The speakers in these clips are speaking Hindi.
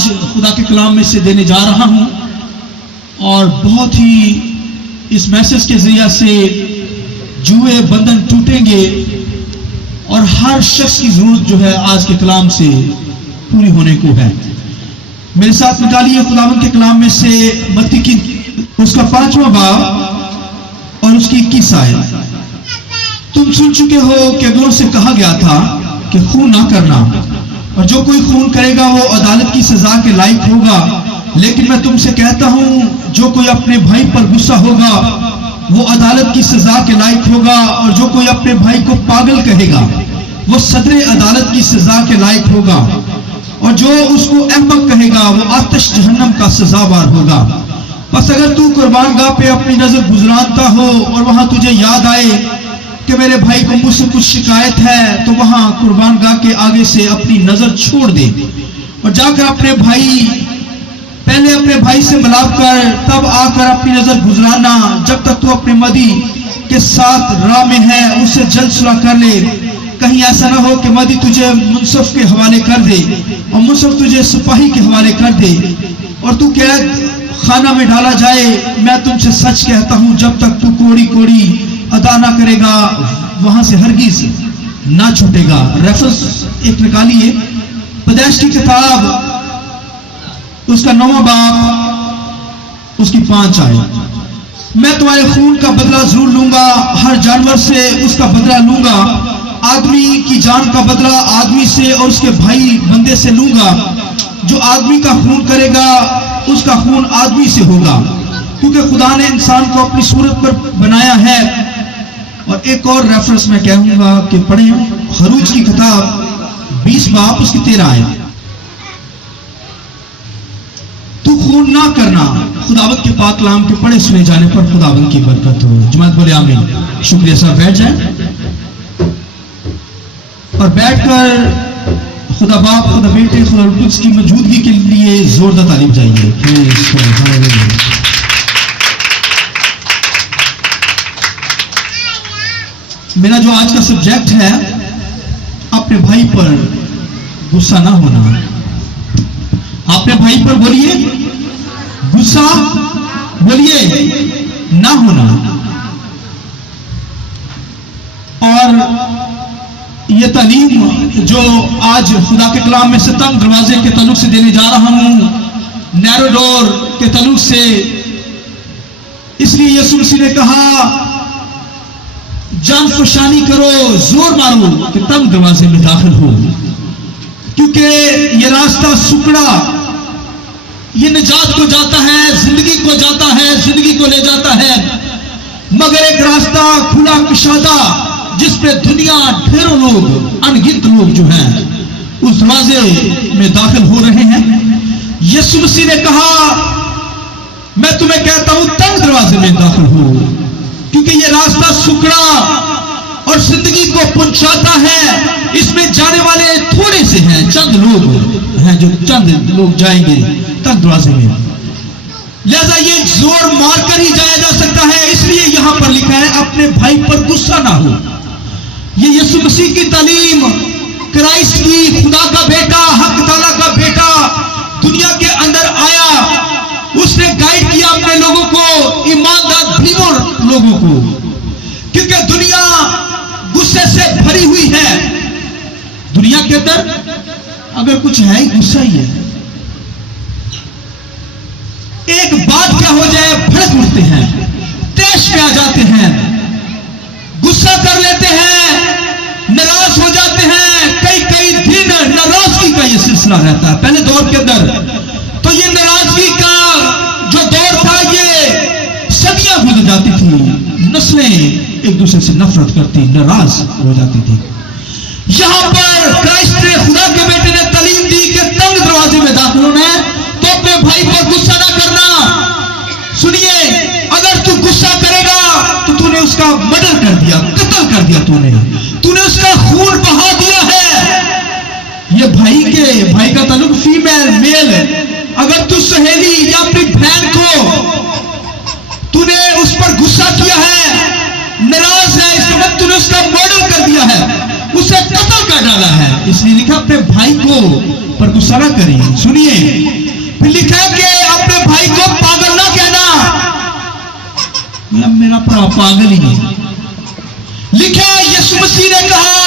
आज खुदा के कलाम में से देने जा रहा हूं और बहुत ही इस मैसेज के जरिए से जुए बंधन टूटेंगे और हर शख्स की जरूरत जो है आज के कलाम से पूरी होने को है। मेरे साथ निकालिए खुदावंद के कलाम में से मत्ती की उसका 5वां बाब और उसकी 21 आयत। तुम सुन चुके हो कि अगलों से कहा गया था कि खून ना करना, और जो कोई खून करेगा वो अदालत की सजा के लायक होगा। लेकिन मैं तुमसे कहता हूं, जो कोई अपने भाई पर गुस्सा होगा वो अदालत की सजा के लायक होगा, और जो कोई अपने भाई को पागल कहेगा वो सदरे अदालत की सजा के लायक होगा, और जो उसको अहमक कहेगा वो आतिश जहन्नम का सजावार होगा। बस अगर तू कुर्बानगाह पे अपनी नजर गुजरानता हो और वहां तुझे याद आए कि मेरे भाई को मुझसे कुछ शिकायत है, तो वहां कुर्बानगाह के आगे से अपनी नजर छोड़ दे और जाकर पहले अपने भाई से मिलाप कर, तब आकर अपनी नजर गुजराना। जब तक तू अपने मदी के साथ राह में है उसे जल्द सुलह कर ले। कहीं ऐसा ना हो कि मदी तुझे मुंसफ के हवाले कर दे और मुंसफ तुझे सिपाही के हवाले कर दे और तू कैद खाना में डाला जाए। मैं तुमसे सच कहता हूं, जब तक तू कोड़ी कोड़ी अदा ना करेगा वहां से हरगिज ना छूटेगा। रेफरेंस एक निकालिए, पैदाइश की किताब उसका 9वां बाब उसकी 5 आयत। मैं तुम्हारे खून का बदला जरूर लूंगा, हर जानवर से उसका बदला लूंगा। आदमी की जान का बदला आदमी से और उसके भाई बंदे से लूंगा। जो आदमी का खून करेगा उसका खून आदमी से होगा, क्योंकि खुदा ने इंसान को अपनी सूरत पर बनाया है। और एक और रेफरेंस मैं कहूंगा कि पढ़ें, खरूज की किताब 20 बाब उसकी 13 आयत। तू खून ना करना। खुदावंद के पाक कलाम के पढ़े सुने जाने पर खुदावंद की बरकत हो। जमात बोले आमीन। शुक्रिया साहब, बैठ जाए और बैठकर खुदा बाप, खुदा बेटे, खुदा कुछ की मौजूदगी के लिए जोरदार तारीफ चाहिए। मेरा जो आज का सब्जेक्ट है, अपने भाई पर गुस्सा ना होना। अपने भाई पर बोलिए गुस्सा, बोलिए ना होना। और ये तालीम जो आज खुदा के कलाम में से तंग दरवाजे के ताल्लुक से देने जा रहा हूं, नैरो डोर के ताल्लुक से, इसलिए यीशु मसीह ने कहा जान फशानी करो, जोर मारो कि तंग दरवाजे में दाखिल हो, क्योंकि ये रास्ता सुकड़ा, ये निजात को जाता है, जिंदगी को जाता है, जिंदगी को ले जाता है। मगर एक रास्ता खुला कुशादा जिस पे दुनिया ढेरों लोग, अनगिनत लोग जो हैं उस दरवाजे में दाखिल हो रहे हैं। यीशु मसीह ने कहा मैं तुम्हें कहता हूं तंग दरवाजे में दाखिल हो, क्योंकि ये रास्ता सुकड़ा और जिंदगी को पहुंचाता है। इसमें जाने वाले थोड़े से हैं, चंद लोग हैं जो चंद लोग जाएंगे तंग दरवाजे में। लिहाजा ये जोर मारकर ही जाया जा सकता है। इसलिए यहां पर लिखा है अपने भाई पर गुस्सा ना हो। ये यीशु मसीह की तालीम, क्राइस्ट की, खुदा का बेटा, हक ताला का बेटा दुनिया के अंदर आया। उसने गाइड किया अपने लोगों को, ईमानदार बिलीवर लोगों को, क्योंकि दुनिया गुस्से से भरी हुई है। दुनिया के अंदर अगर कुछ है ही गुस्सा ही है। एक बात क्या हो जाए भड़क उठते हैं, तेज पे आ जाते हैं, गुस्सा कर लेते हैं, नाराज हो जाते हैं। कई दिन नाराजगी का ये सिलसिला रहता है। पहले दौर के अंदर तो ये नाराजगी का जो दौर था ये सदियां गुजर जाती थी, नस्लें एक दूसरे से नफरत करती, नाराज हो जाती थी। यहां पर क्राइस्ट ने, खुदा के बेटे ने तालीम दी कि तंग दरवाजे में दाखिल होना है तो अपने भाई पर गुस्सा ना करना। सुनिए, अगर तू गुस्सा करेगा तो तूने उसका मर्डर कर दिया, कत्ल कर दिया, तूने उसका खून बहा दिया है। ये भाई का ताल्लुक फीमेल मेल। अगर तू सहेली या अपनी बहन को तूने उस पर गुस्सा किया है, नाराज है, इसके बाद तूने उसका मर्डर कर दिया है, उसे कत्ल कर डाला है, इसलिए लिखा अपने भाई को पर गुस्सा ना करिए। सुनिए, फिर लिखा कि अपने भाई को पागल ना कहना, मेरा भरा पागल ही नहीं। लिखा यीशु मसीह ने कहा,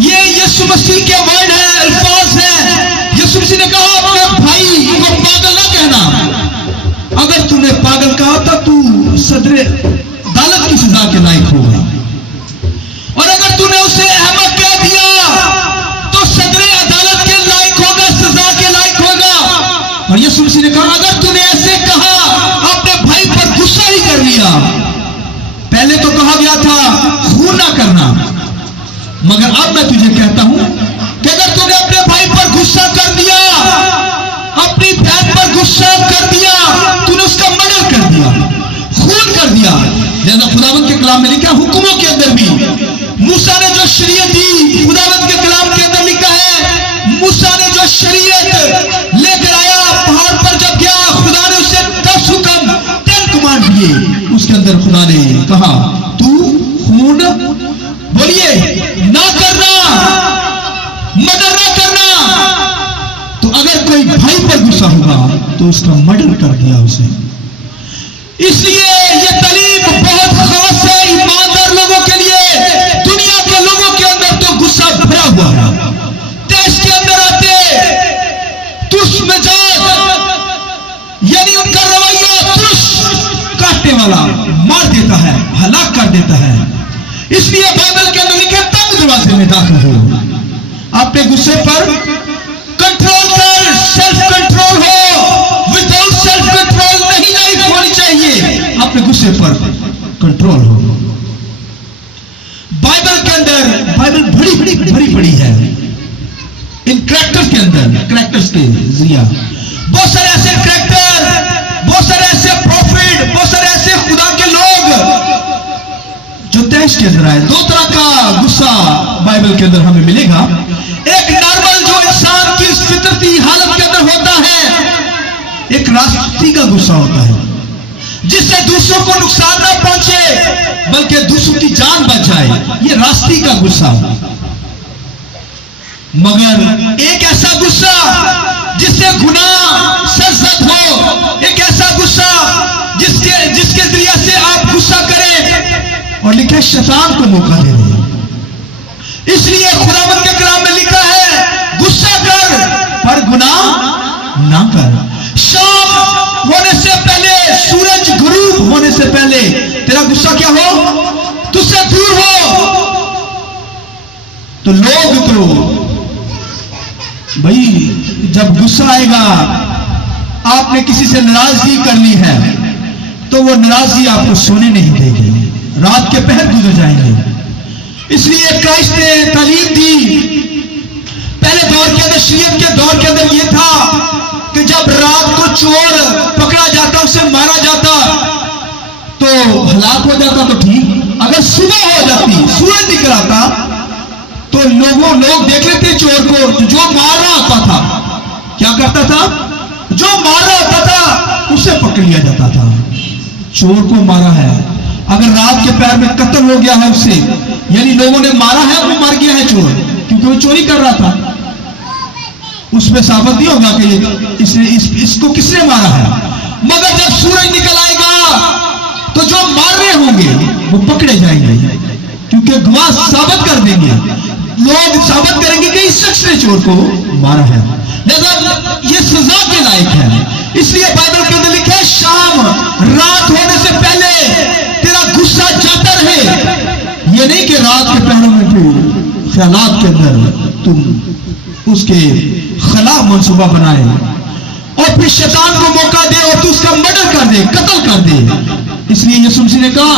ये यीशु मसीह के वर्ड है, अल्फाज है। यीशु मसीह ने कहा अपने भाई को पागल ना कहना। अगर तूने पागल कहा तो तू सदरे अदालत की सजा के लायक होगा, और अगर तूने उसे अहमक कह दिया तो सदरे अदालत के लायक होगा, सजा के लायक होगा। और यीशु मसीह ने कहा अगर तूने ऐसे कहा, अपने भाई पर गुस्सा ही कर लिया। पहले तो कहा गया था खून ना करना, मगर अब मैं तुझे कहता हूं कि अगर तूने अपने भाई पर गुस्सा कर दिया, अपनी बहन पर गुस्सा कर दिया, तूने उसका मर्डर कर दिया, खून कर दिया। जैसा खुदावंद के कलाम में लिखा, हुक्मों के अंदर भी मूसा ने जो शरीयत दी, खुदावंद के कलाम के अंदर लिखा है, मूसा ने जो शरीयत लेकर आया, पहाड़ पर जब गया, खुदा ने उसे 10 हुक्म 10 कमांड दिए। उसके अंदर खुदा ने कहा तू खून बोलिए ना करना, मर्डर ना करना। तो अगर कोई भाई पर गुस्सा होगा तो उसका मर्डर कर दिया उसे। इसलिए ये तालीम बहुत खास है ईमानदार लोगों के लिए। दुनिया के लोगों के अंदर तो गुस्सा भरा हुआ है, देश के अंदर आते दुष्मिजाज, यानी उनका रवैया तुष काटने वाला, मार देता है, हलाक कर देता है। इसलिए बाइबल के अंदर लिखे तंग दरवाजे में दाखिल हो, अपने गुस्से पर कंट्रोल कर, सेल्फ कंट्रोल हो। विदाउट सेल्फ कंट्रोल नहीं लाइफ होनी चाहिए, अपने गुस्से पर कंट्रोल हो। बाइबल के अंदर, बाइबल भरी पड़ी है इन कैरेक्टर्स के अंदर, कैरेक्टर्स के जरिया बहुत सारे ऐसे कैरेक्टर, बहुत सारे ऐसे प्रॉफिट, बहुत सारे ऐसे खुदा के लोग जो देश के अंदर आए। 2 तरह का गुस्सा बाइबल के अंदर हमें मिलेगा। एक नॉर्मल जो इंसान की फितरती हालत के अंदर होता है, एक राष्ट्रीय का गुस्सा होता है जिससे दूसरों को नुकसान ना पहुंचे बल्कि दूसरों की जान बच जाए, ये राष्ट्रीय का गुस्सा। मगर एक ऐसा गुस्सा जिससे गुनाह सरजद हो, एक ऐसा गुस्सा जिसके जरिए से आप गुस्सा करें और लिखे शैतान को मौका दे दें। इसलिए खुदावंद के कलाम में लिखा है गुस्सा कर पर गुनाह ना कर। शाम होने से पहले, सूरज गुरूब होने से पहले तेरा गुस्सा क्या हो, तुझसे दूर हो। तो लोग तो भाई जब गुस्सा आएगा, आपने किसी से नाराजगी कर ली है तो वो नाराजगी आपको सोने नहीं देगी, रात के पहर गुजर जाएंगे। इसलिए क्राइस्ट ने तालीम दी। पहले दौर के अंदर, शरीयत के दौर के अंदर यह था कि जब रात को चोर पकड़ा जाता, उसे मारा जाता तो हलाक हो जाता तो ठीक, अगर सुबह हो जाती, सूरज निकल आता तो लोग देख लेते चोर को, जो मार रहा होता था क्या करता था, जो मार रहा होता था उसे पकड़ लिया जाता था। चोर को मारा है, अगर रात के पैर में कत्ल हो गया है उससे, यानी लोगों ने मारा है, वो मर गया है चोर, क्योंकि वो चोरी कर रहा था। उसमें साबित नहीं होगा कि इसको किसने मारा है। मगर जब सूरज निकल आएगा तो जो मार रहे होंगे वो पकड़े जाएंगे, क्योंकि गवाह साबित कर देंगे, लोग साबित करेंगे कि इस शख्स ने चोर को मारा है, लिहाजा ये सजा के लायक है। इसलिए बाइबल के अंदर लिखा है शाम, रात होने से पहले तेरा गुस्सा जाता रहे। ये नहीं कि रात के पहरों में भी ख्यालात के अंदर तुम उसके खिलाफ मंसूबा बनाए और फिर शैतान को मौका दे और तू उसका मर्डर कर दे, कत्ल कर दे। इसलिए यीशु मसीह ने कहा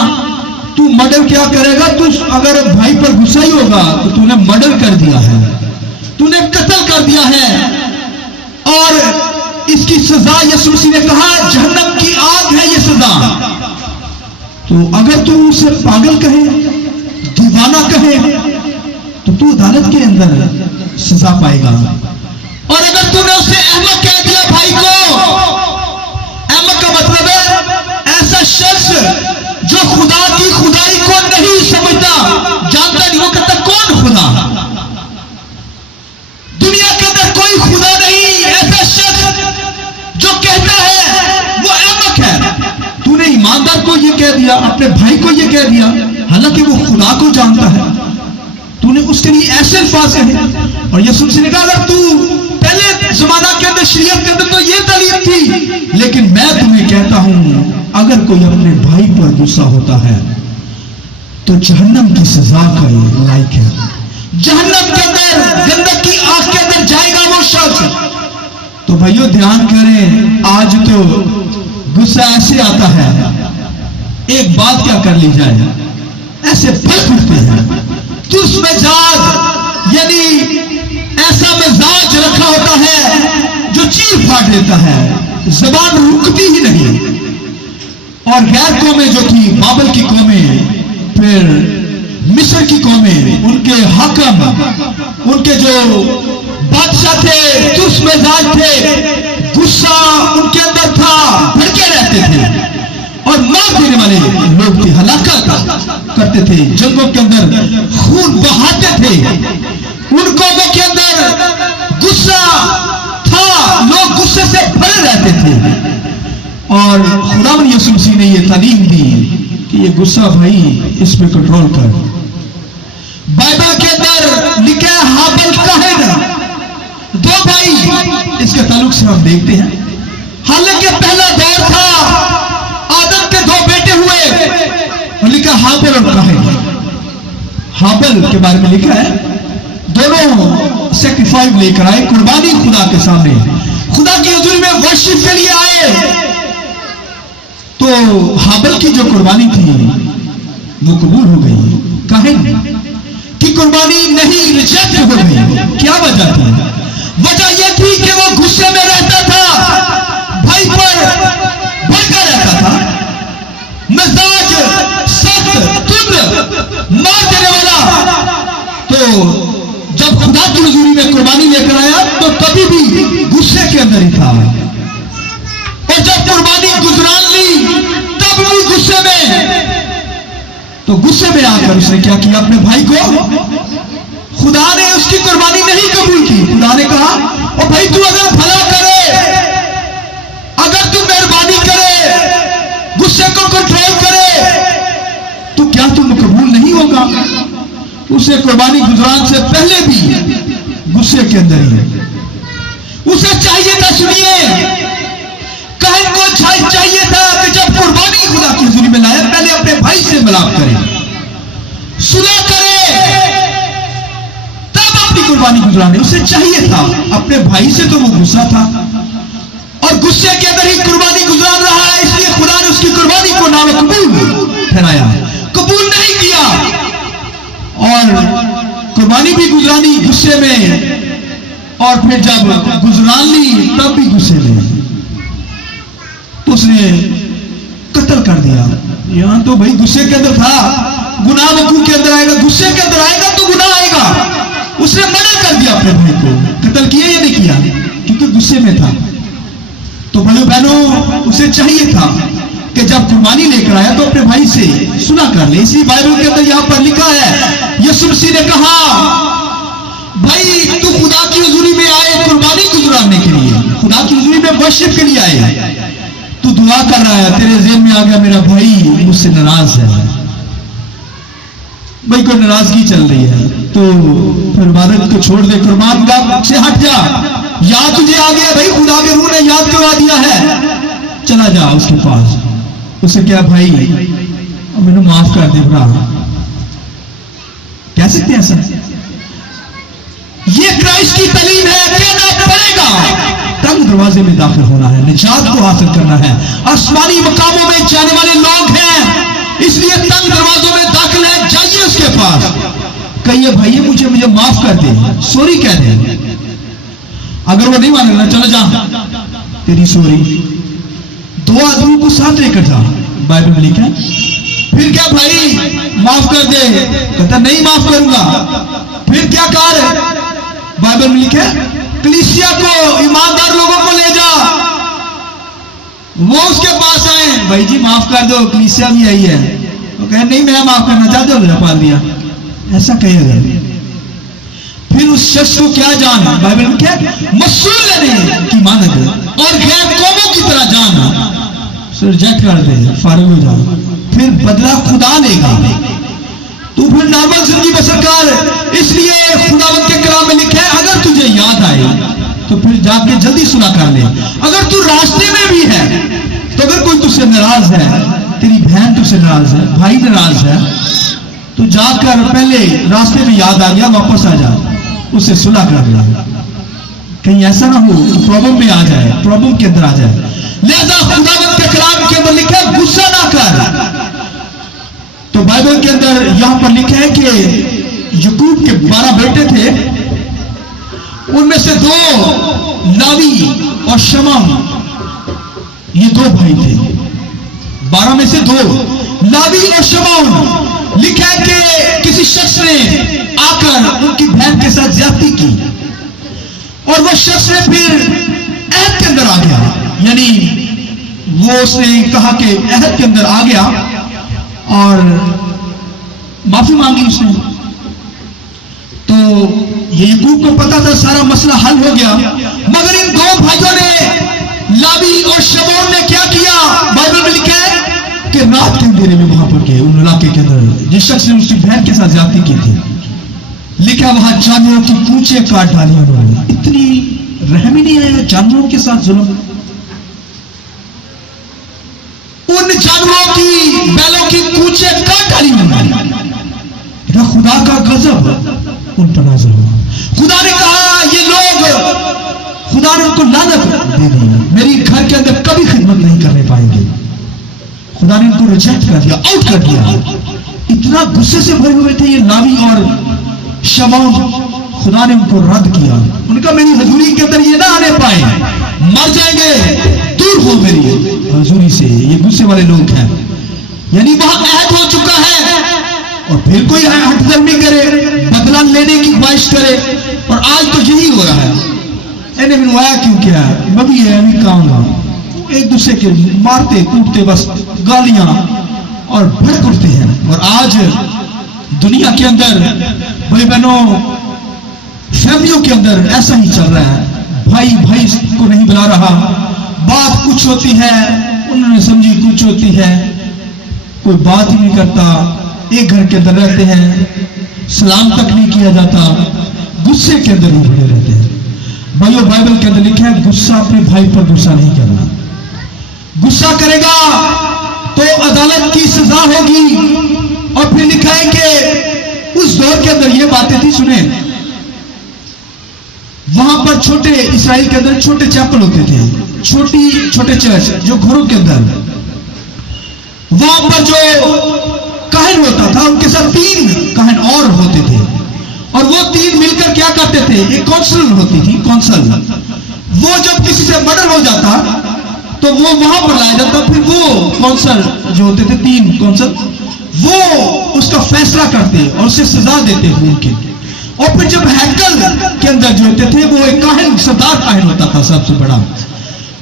तू मर्डर क्या करेगा, तू अगर भाई पर गुस्सा ही होगा तो तूने मर्डर कर दिया है, तूने कत्ल कर दिया है। और इसकी सजा यीशु मसीह ने कहा जहन्नम की आग है ये सजा। तो अगर तू उसे पागल कहे, दीवाना कहे, तो तू अदालत के अंदर सजा पाएगा। और अगर तूने उसे अहमक कह दिया भाई को, अहमक का मतलब है ऐसा शख्स जो खुदा की खुदाई को नहीं समझता, जानता नहीं, वो कहता कौन खुदा, अपने भाई को ये कह दिया, हालांकि वो खुदा को जानता है, तूने उसके लिए ऐसे अल्फाज कहे। और यीशु मसीह ने कहा अगर तू पहले जमाना के अंदर शरीयत के अंदर तो ये तालीम थी, लेकिन मैं तुम्हें कहता हूं अगर कोई अपने भाई पर गुस्सा होता है तो जहन्नम की सजा का ये लायक है। जहन्नम के अंदर गंदक की आग के अंदर जाएगा वो शख्स। तो भाइयों ध्यान करें, आज तो गुस्सा ऐसे आता है, एक बात क्या कर ली जाए, ऐसे फल फूटते हैं। तुस मिजाज यानी ऐसा मिजाज रखा होता है जो चीर फाड़ देता है, जबान रुकती ही नहीं। और गैर कौमें जो थी, बाबल की कौमें, फिर मिस्र की कौमें, उनके हाकम, उनके जो बादशाह थे, तुस मिजाज थे, गुस्सा उनके अंदर था, भड़के रहते थे और मार देने वाले लोग थे, हलाकत करते थे, जंगों के अंदर खून बहाते थे। उन कौमों के अंदर गुस्सा था, लोग गुस्से से भरे रहते थे। और खुदावंद यीशु मसीह ने यह तालीम दी कि ये गुस्सा भाई, इस पे कंट्रोल कर। बाइबल के अंदर लिखा है हाबिल काहिन, दो भाई, इसके ताल्लुक से हम देखते हैं। हालांकि पहला दौर था, आदम के दो बेटे हुए, लिखा हाबिल और काहिन। हाबिल के बारे में लिखा है दोनों सैक्रिफाइस लेकर आए, कुर्बानी खुदा के सामने, खुदा की हुजूरी में वर्शिप के लिए आए। तो हाबिल की जो कुर्बानी थी वो कबूल हो गई, काहिन की कुर्बानी नहीं, रिजेक्ट हो गई। क्या वजह थी? वजह यह थी कि वो गुस्से में रहता था, भाई पर भड़का रहता था, मिजाज सख्त, तुंद, मार देने वाला। तो जब खुदा की हुजूरी में कुर्बानी लेकर आया तो कभी भी गुस्से के अंदर ही था, और जब कुर्बानी गुजरान ली तब भी गुस्से में। तो गुस्से में आकर उसने क्या किया, अपने भाई को, खुदा ने उसकी कुर्बानी नहीं कबूल की। खुदा ने कहा ओ भाई, तू अगर भला करे, अगर तू मेहरबानी करे, गुस्से को कंट्रोल करे, तो क्या तुम कबूल नहीं होगा? उसे कुर्बानी गुजरान से पहले भी गुस्से के अंदर ही उसे चाहिए था, सुनिए, काहिन को चाहिए था कि जब कुर्बानी खुदा की हुजूरी में लाए, पहले अपने भाई से मिलाप करे, सुलह करे, तब अपनी कुर्बानी गुजराने। उसे चाहिए था, अपने भाई से तो वो गुस्सा था और गुस्से के अंदर ही कुर्बानी गुजरान रहा है, इसलिए खुदा ने उसकी कुर्बानी को नाकबूल ठहराया, कबूल नहीं किया। और कुर्बानी भी गुजरानी गुस्से में, और फिर जब गुजरान ली तब भी गुस्से में, तो उसने कत्ल कर दिया। यहां तो भाई गुस्से के अंदर था, गुनाह वकूफ के अंदर आएगा, गुस्से के अंदर आएगा तो गुनाह आएगा। उसने मना कर दिया अपने भाई को, कत्ल किया या नहीं किया, क्योंकि गुस्से में था। तो भाइयों बहनों, उसे चाहिए था कि जब कुर्बानी लेकर आया तो अपने भाई से सुना कर ले। इसी बाइबल के अंदर यहां पर लिखा है, यीशु मसीह ने कहा भाई तू खुदा की हुजूरी में आए कुर्बानी गुजराने के लिए, खुदा की हुजूरी में वर्शिप के लिए आए, तू दुआ कर रहा है, तेरे ज़हन में आ गया मेरा भाई मुझसे नाराज है, भाई को नाराजगी चल रही है, तो फिर इबादत को छोड़ दे, कुर्बान गाह से हट जा। याद तुझे आ गया भाई, खुदा के रूह ने याद करवा दिया है, चला जा उसके पास, उसे क्या भाई मैंने माफ कर दे भरा, कह सकते हैं ऐसा? ये क्राइस्ट की तालीम है, कहना पड़ेगा। तंग दरवाजे में दाखिल होना है, निजात को हासिल करना है, आसमानी मकामों में जाने वाले लोग हैं, इसलिए तंग दरवाजों में दाखिल है, जाइए उसके पास, कहिए भाई मुझे माफ कर दे, सॉरी कह दे। अगर वो नहीं मानेगा, चलो जा तेरी सॉरी, दो आदमी को साथ लेकर जा, बाइबल में लिखा है। फिर क्या भाई माफ कर दे, कहता नहीं माफ करूंगा। फिर क्या कर, बाइबल में लिखा है कलीसिया को, ईमानदार लोगों को ले जा, वो उसके पास आए, भाई जी माफ कर दो, कलीसिया भी आई है, वो कहे नहीं मैं माफ करना चाहते हो, पाल दिया, ऐसा कहेगा। फिर उस शख्स को क्या जाना, बाइबल में क्या मसूल लेने की मानद और गैर कौमों की तरह जाना, रिजेक्ट कर दे, फारिग हो जाओ। फिर बदला खुदा लेगा। तू फिर नॉर्मल जिंदगी बसर कर। इसलिए खुदावंद के कलाम में लिखा है, अगर तुझे याद आए तो फिर जाके जल्दी सुना कर ले। अगर तू रास्ते में भी है तो अगर कोई तुझसे नाराज है, तेरी बहन तुझसे नाराज है, भाई नाराज है, तो जाकर पहले रास्ते में याद आ गया वापस आ जा, उससे सुलह कर ले। कहीं ऐसा ना हो तो प्रॉब्लम में आ जाए, प्रॉब्लम के अंदर आ जाए। लिहाजा खुदावंद के कलाम के अंदर लिखा है गुस्सा ना कर। तो बाइबल के अंदर यहां पर लिखा है कि याकूब के 12 बेटे थे, उनमें से 2 लावी और शमम, ये 2 भाई थे। 12 में से 2 लावी और शमम। लिखा है कि किसी शख्स ने आकर उनकी बहन के साथ ज्यादती की और वह शख्स ने फिर अहद के अंदर आ गया, यानी वो उसने कहा कि अहद के अंदर आ गया और माफी मांगी उसने। तो ये याकूब को पता था सारा मसला हल हो गया, मगर इन 2 भाइयों ने, लावी और शमौन ने क्या किया? बाइबल में लिखा है कि रात के अंधेरे में वहां पर गए, उन इलाके के अंदर जिस शख्स ने उसकी बहन के साथ ज्यादती की थी, लिखा वहां जानवरों की कूचे काट डाली उन्होंने। इतनी रहम ही नहीं आया जानवरों के साथ जुल्म। उन जानवरों की, बैलों की कूचे काट डाली उन्होंने। खुदा का गजब उन पर नाज़िल हुआ। खुदा ने कहा ये लोग, खुदा ने उनको लानत दे दी, मेरी घर के अंदर कभी खिदमत नहीं करने पाएंगे। खुदा ने उनको रिजेक्ट कर दिया, आउट कर दिया। इतना गुस्से से भरे हुए थे ये लावी और शमौन। खुदा ने उनको रद्द किया। उनका मेरी हजूरी के अंदर ये ना आने पाए, मर जाएंगे, दूर हो मेरी हजूरी से। ये गुस्से वाले लोग हैं, यानी वहां अहद हो चुका है और फिर कोई हटदर्मी करे, बदला लेने की ख्वाहिश करे। और आज तो यही हो रहा है। इन्हें मिलवाया क्यों क्या? मैं भी है, अभी कहूंगा, एक दूसरे के मारते कूटते, बस गालियां और भड़क उठते हैं। और आज दुनिया के अंदर भाई बहनों, फैमिलियों के अंदर ऐसा ही चल रहा है। भाई भाई को नहीं बुला रहा, बात कुछ होती है, उन्होंने समझी कुछ होती है, कोई बात ही नहीं करता, एक घर के अंदर रहते हैं, सलाम तक नहीं किया जाता, गुस्से के अंदर ही भरे रहते हैं। भाइयों, बाइबल के अंदर लिखा है गुस्सा अपने भाई पर गुस्सा नहीं करना। गुस्सा करेगा तो अदालत की सजा होगी। और फिर लिखा है कि उस दौर के अंदर ये बातें थी, सुने, वहां पर छोटे इस्राएल के अंदर छोटे चैपल होते थे, छोटे चर्च जो घरों के अंदर, वहां पर जो काहिन होता था उनके साथ 3 काहिन और होते थे। और वो 3 मिलकर क्या करते थे? एक कौंसल होती थी, कौंसल। वो जब किसी से मर्डर हो जाता तो वो वहां पर लाया जाता, फिर वो कौंसल जो होते थे, 3 कौंसल, वो उसका फैसला करते और उसे सजा देते खून की। और फिर जब हैकल के अंदर जो होते थे, वो एक काहिन, सरदार काहिन होता था सबसे बड़ा,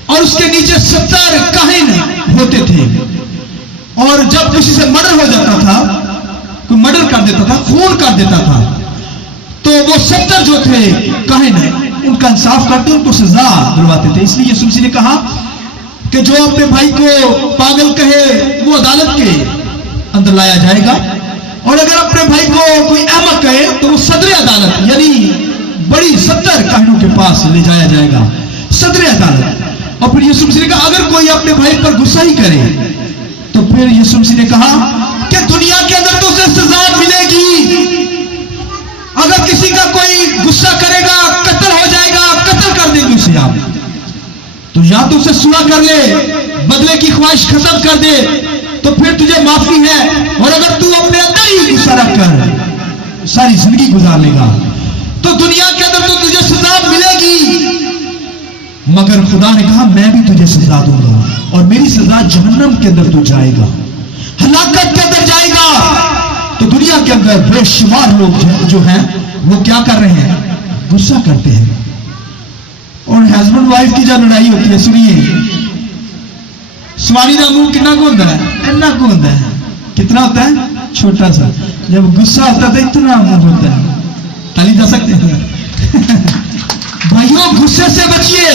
और उसके नीचे 70 काहिन होते थे। और जब किसी से मर्डर हो जाता था, कोई मर्डर कर देता था, खून कर देता था, तो वो 70 जो थे काहिन, उनका इंसाफ करते, उनको सजा दिलवाते थे। इसलिए यीशु मसीह ने कहा कि जो अपने भाई को पागल कहे वो अदालत के अंदर लाया जाएगा, और अगर अपने भाई को कोई अहमक कहे तो वो सदर अदालत, यानी बड़ी 70 काहिनों के पास ले जाया जाएगा, सदर अदालत। और फिर यीशु मसीह ने कहा अगर कोई अपने भाई पर गुस्सा ही करे, तो फिर यीशु मसीह ने कहा कि दुनिया के अंदर तो उसे सजा मिलेगी। अगर किसी का कोई गुस्सा करेगा, कत्ल हो जाएगा, कत्ल कर देंगे उसे आप। तो या तो उसे सुलह कर ले, बदले की ख्वाहिश खत्म कर दे, तो फिर तुझे माफी है। और अगर तू अपने अंदर ही गुस्सा रखकर सारी जिंदगी गुजार लेगा, तो दुनिया के अंदर तो तुझे सजा मिलेगी। मगर खुदा ने कहा मैं भी तुझे सजा दूंगा, और मेरी सजा जहन्नम के अंदर तू जाएगा, हलाकत के अंदर जाएगा। तो दुनिया के अंदर बेशुमार लोग जो हैं वो क्या कर रहे हैं? गुस्सा करते हैं। और हस्बैंड वाइफ की जब लड़ाई होती है, सुनिए, स्वामी का मुंह कितना को होता है? इतना को होता है। कितना होता है? छोटा सा। जब गुस्सा होता है इतना मुंह होता है। ताली जा सकते हैं भाइयों, गुस्से से बचिए।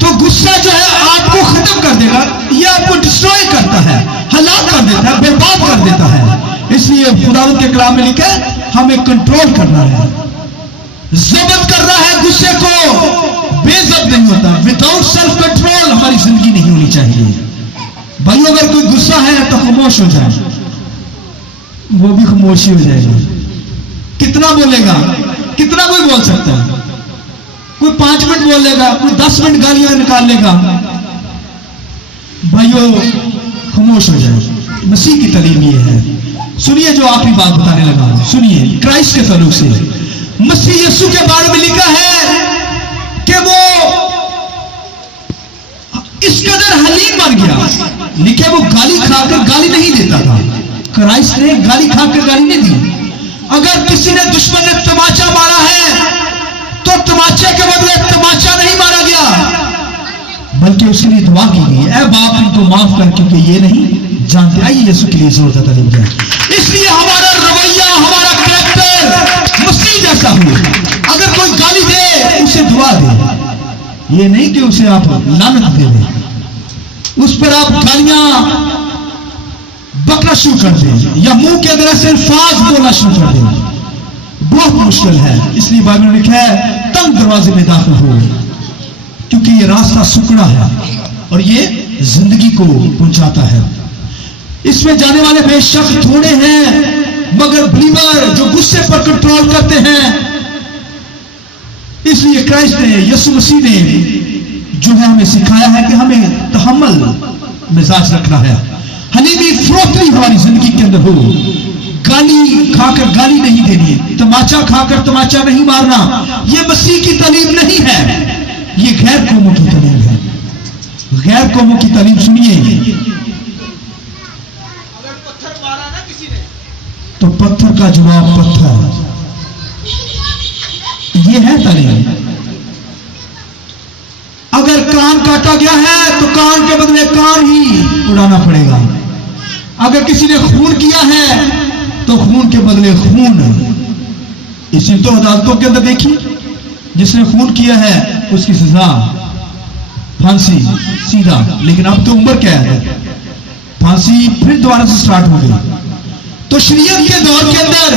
तो गुस्सा जो है आपको खत्म कर देगा, ये आपको डिस्ट्रॉय करता है, हलाक कर देता है, बर्बाद कर देता है। इसलिए खुदावंद के कलाम में लिखा है हमें कंट्रोल करना है, जब्त करना है, गुस्से को बेजब्त नहीं होता। विदाउट सेल्फ कंट्रोल हमारी जिंदगी नहीं होनी चाहिए। भाई अगर कोई गुस्सा है तो खामोश हो जाए, वो भी खामोशी हो जाएगा। कितना बोलेगा, कितना कोई बोल सकता है? कोई 5 मिनट बोल लेगा, कोई 10 मिनट गालियां निकाल लेगा, भाइयों खामोश हो जाए। मसीह की तालीम ये है। सुनिए जो आखिरी बात बताने लगा, सुनिए क्राइस्ट के ताल्लुक से। मसीह यीशु के बारे में लिखा है कि वो इस कदर हलीम बन गया। लिखे वो गाली खाकर गाली नहीं देता था। क्राइस्ट ने गाली खाकर गाली नहीं दी। अगर किसी ने दुश्मन ने तमाचा मारा है तो तमाचे के बदले तमाचा नहीं मारा गया, बल्कि उसके लिए दुआ की गई, ऐ बाप इनको माफ कर क्योंकि ये नहीं जानते। आइए यीशु के लिए जोर देता नहीं जाए। इसलिए हमारा रवैया, हमारा कैरेक्टर मसीह जैसा हो। अगर कोई गाली दे उसे दुआ दे, ये नहीं कि उसे आप लानत दे दें, उस पर आप गालियां बकना शुरू कर दें या मुंह के अंदर ऐसे अल्फाज बोलना शुरू कर दें, बहुत मुश्किल है। इसलिए बाइबल में लिखा है तंग दरवाजे में दाखिल हो, क्योंकि ये रास्ता सुकड़ा है और ये जिंदगी को पहुंचाता है। इसमें जाने वाले बेशक थोड़े हैं, मगर बिलीवर जो गुस्से पर कंट्रोल करते हैं। इसलिए क्राइस्ट ने, यीशु मसीह ने जो है हमें सिखाया है कि हमें तहम्मुल मिजाज रखना है। हलीमी फरोख्ती हमारी जिंदगी के अंदर हो। गाली खाकर गाली नहीं देनी, तमाचा खाकर तमाचा नहीं मारना, यह मसीह की तालीम नहीं है, ये गैर कौमों की तालीम है। गैर कौमों की तालीम सुनिए, अगर पत्थर मारा ना किसी ने तो पत्थर का जवाब पत्थर, ये है तालीम। अगर कान काटा गया है तो कान के बदले कान ही उड़ाना पड़ेगा। अगर किसी ने खून किया है तो खून के बदले खून। इसी तो अदालतों के अंदर देखिए, जिसने खून किया है उसकी सजा फांसी सीधा। लेकिन अब तो उम्र क्या है, फांसी फिर दोबारा से स्टार्ट हो गई। तो शरीयत के दौर के अंदर,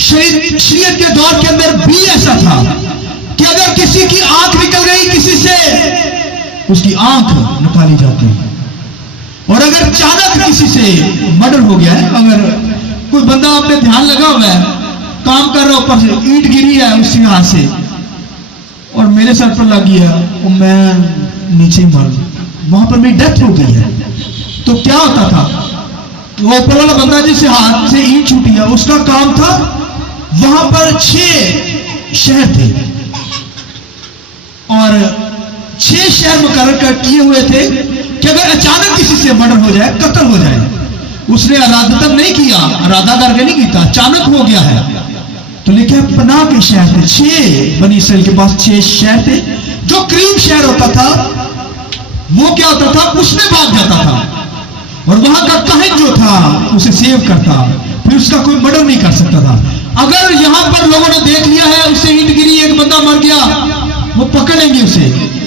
शरीयत के दौर के अंदर भी ऐसा था कि अगर किसी की आंख निकल गई किसी से, उसकी आंख निकाली जाती। और अगर अचानक किसी से मर्डर हो गया है, अगर कोई बंदा अपने ध्यान लगा हुआ है, काम कर रहा है, ऊपर से ईंट गिरी है उसके हाथ से और मेरे सर पर लगी है और मैं नीचे ही मर, वहां पर मेरी डेथ हो गई है, तो क्या होता था? वो ऊपर वाला बंदा जिससे हाथ से ईंट छूटी है, उसका काम था, वहां पर 6 शहर थे और 6 शहर मुकर्रर किए हुए थे कि अगर अचानक किसी से मर्डर हो जाए, कत्ल हो जाए, उसने इरादतन नहीं किया, इरादा करके नहीं किया, अचानक हो गया है, तो लिखे पनाह के शहर थे। 6 बनी इसराइल के पास 6 शहर थे। जो करीब शहर होता था वो क्या होता था, उसमें भाग जाता था और वहां का काहिन जो था उसे सेव करता, फिर उसका कोई मर्डर नहीं कर सकता था। अगर यहां पर लोगों ने देख लिया है उससे ईंट गिरी, एक बंदा मर गया, वो पकड़ेंगे उसे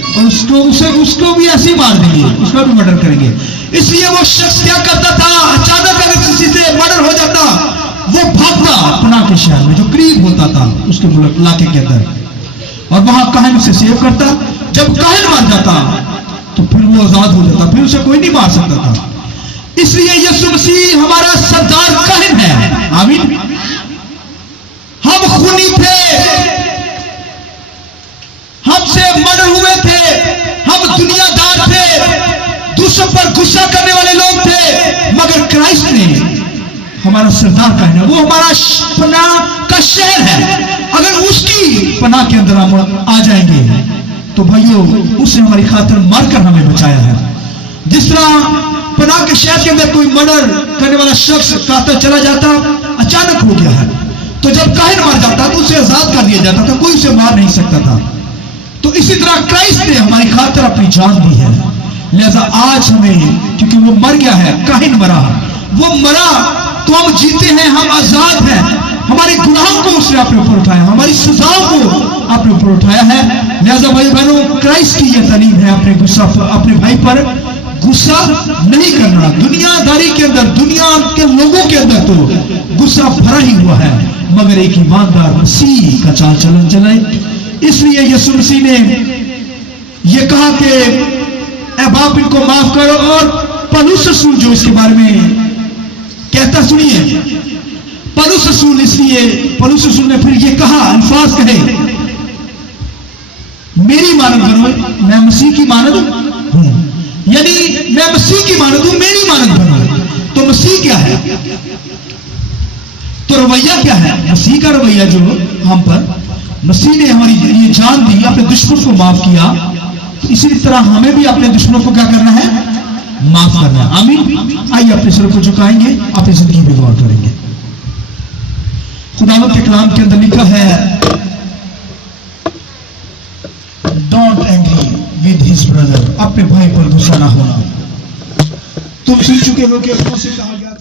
और उसको भी ऐसे ही मार देंगे, उसका भी मर्डर करेंगे। इसलिए वो शख्स क्या करता था, अचानक अगर किसी से मर्डर हो जाता, वो भागता पनाह के शहर में जो करीब होता था उसके इलाके के अंदर, और वहां काहिन उसे सेव करता। जब काहिन मर जाता तो फिर वो आजाद हो जाता, फिर उसे कोई नहीं मार सकता था। इसलिए यीशु मसीह हमारा सरदार काहिन है। आमीन। हम खूनी थे, हमसे मर्डर हुए थे, हम दुनियादार थे, दूसरों पर गुस्सा करने वाले लोग थे, मगर क्राइस्ट ने हमारा सरदार काहिन है, वो हमारा पनाह का शहर है। अगर उसकी पनाह के अंदर हम आ जाएंगे तो भाइयों उसने हमारी खातिर मरकर हमें बचाया है। जिस तरह पनाह के शहर के अंदर कोई मर्डर करने वाला शख्स कातिल चला जाता, अचानक हो गया है, तो जब काहिन मर जाता तो उसे आजाद कर दिया जाता था, कोई उसे मार नहीं सकता था। तो इसी तरह क्राइस्ट ने हमारी खातिर अपनी जान दी है। लिहाजा आज हमें, क्योंकि वो मर गया है, काहिन मरा, वो मरा तो हम जीते हैं, हम आजाद हैं। हमारे गुनाहों को उसने अपने ऊपर उठाया, हमारी सजाओं को अपने ऊपर उठाया है। लिहाजा भाई बहनों, क्राइस्ट की यह तालीम है अपने भाई पर गुस्सा नहीं करना। दुनियादारी के अंदर, दुनिया के लोगों के अंदर तो गुस्सा भरा ही हुआ है, मगर एक ईमानदार मसीह का चाल चलन चलाए। इसलिए यीशु मसीह ने यह कहा कि ऐ बाप इनको माफ करो, और पौलुस रसूल जो इसके बारे में कहता, सुनिए पौलुस रसूल, इसलिए पौलुस रसूल ने फिर यह कहा, अल्फाज कहे, मेरी मानद बनो, मैं मसीह की मानद हूं, यानी मैं मसीह की मानद हूं, मेरी मानद बनो। तो मसीह क्या है, तो रवैया क्या है? मसीह का रवैया जो हम पर, मसीह ने हमारी ये जान दी, अपने दुश्मन को माफ किया, तो इसी तरह हमें भी अपने दुश्मनों को क्या करना है? माफ करना है। आमीन। आइए अपने सिर को झुकाएंगे, अपनी जिंदगी में गौर करेंगे। खुदावंद के कलाम के अंदर लिखा है, don't angry with his brother, अपने भाई पर गुस्सा ना होना। तुम सुन चुके हो कि उससे कहा गया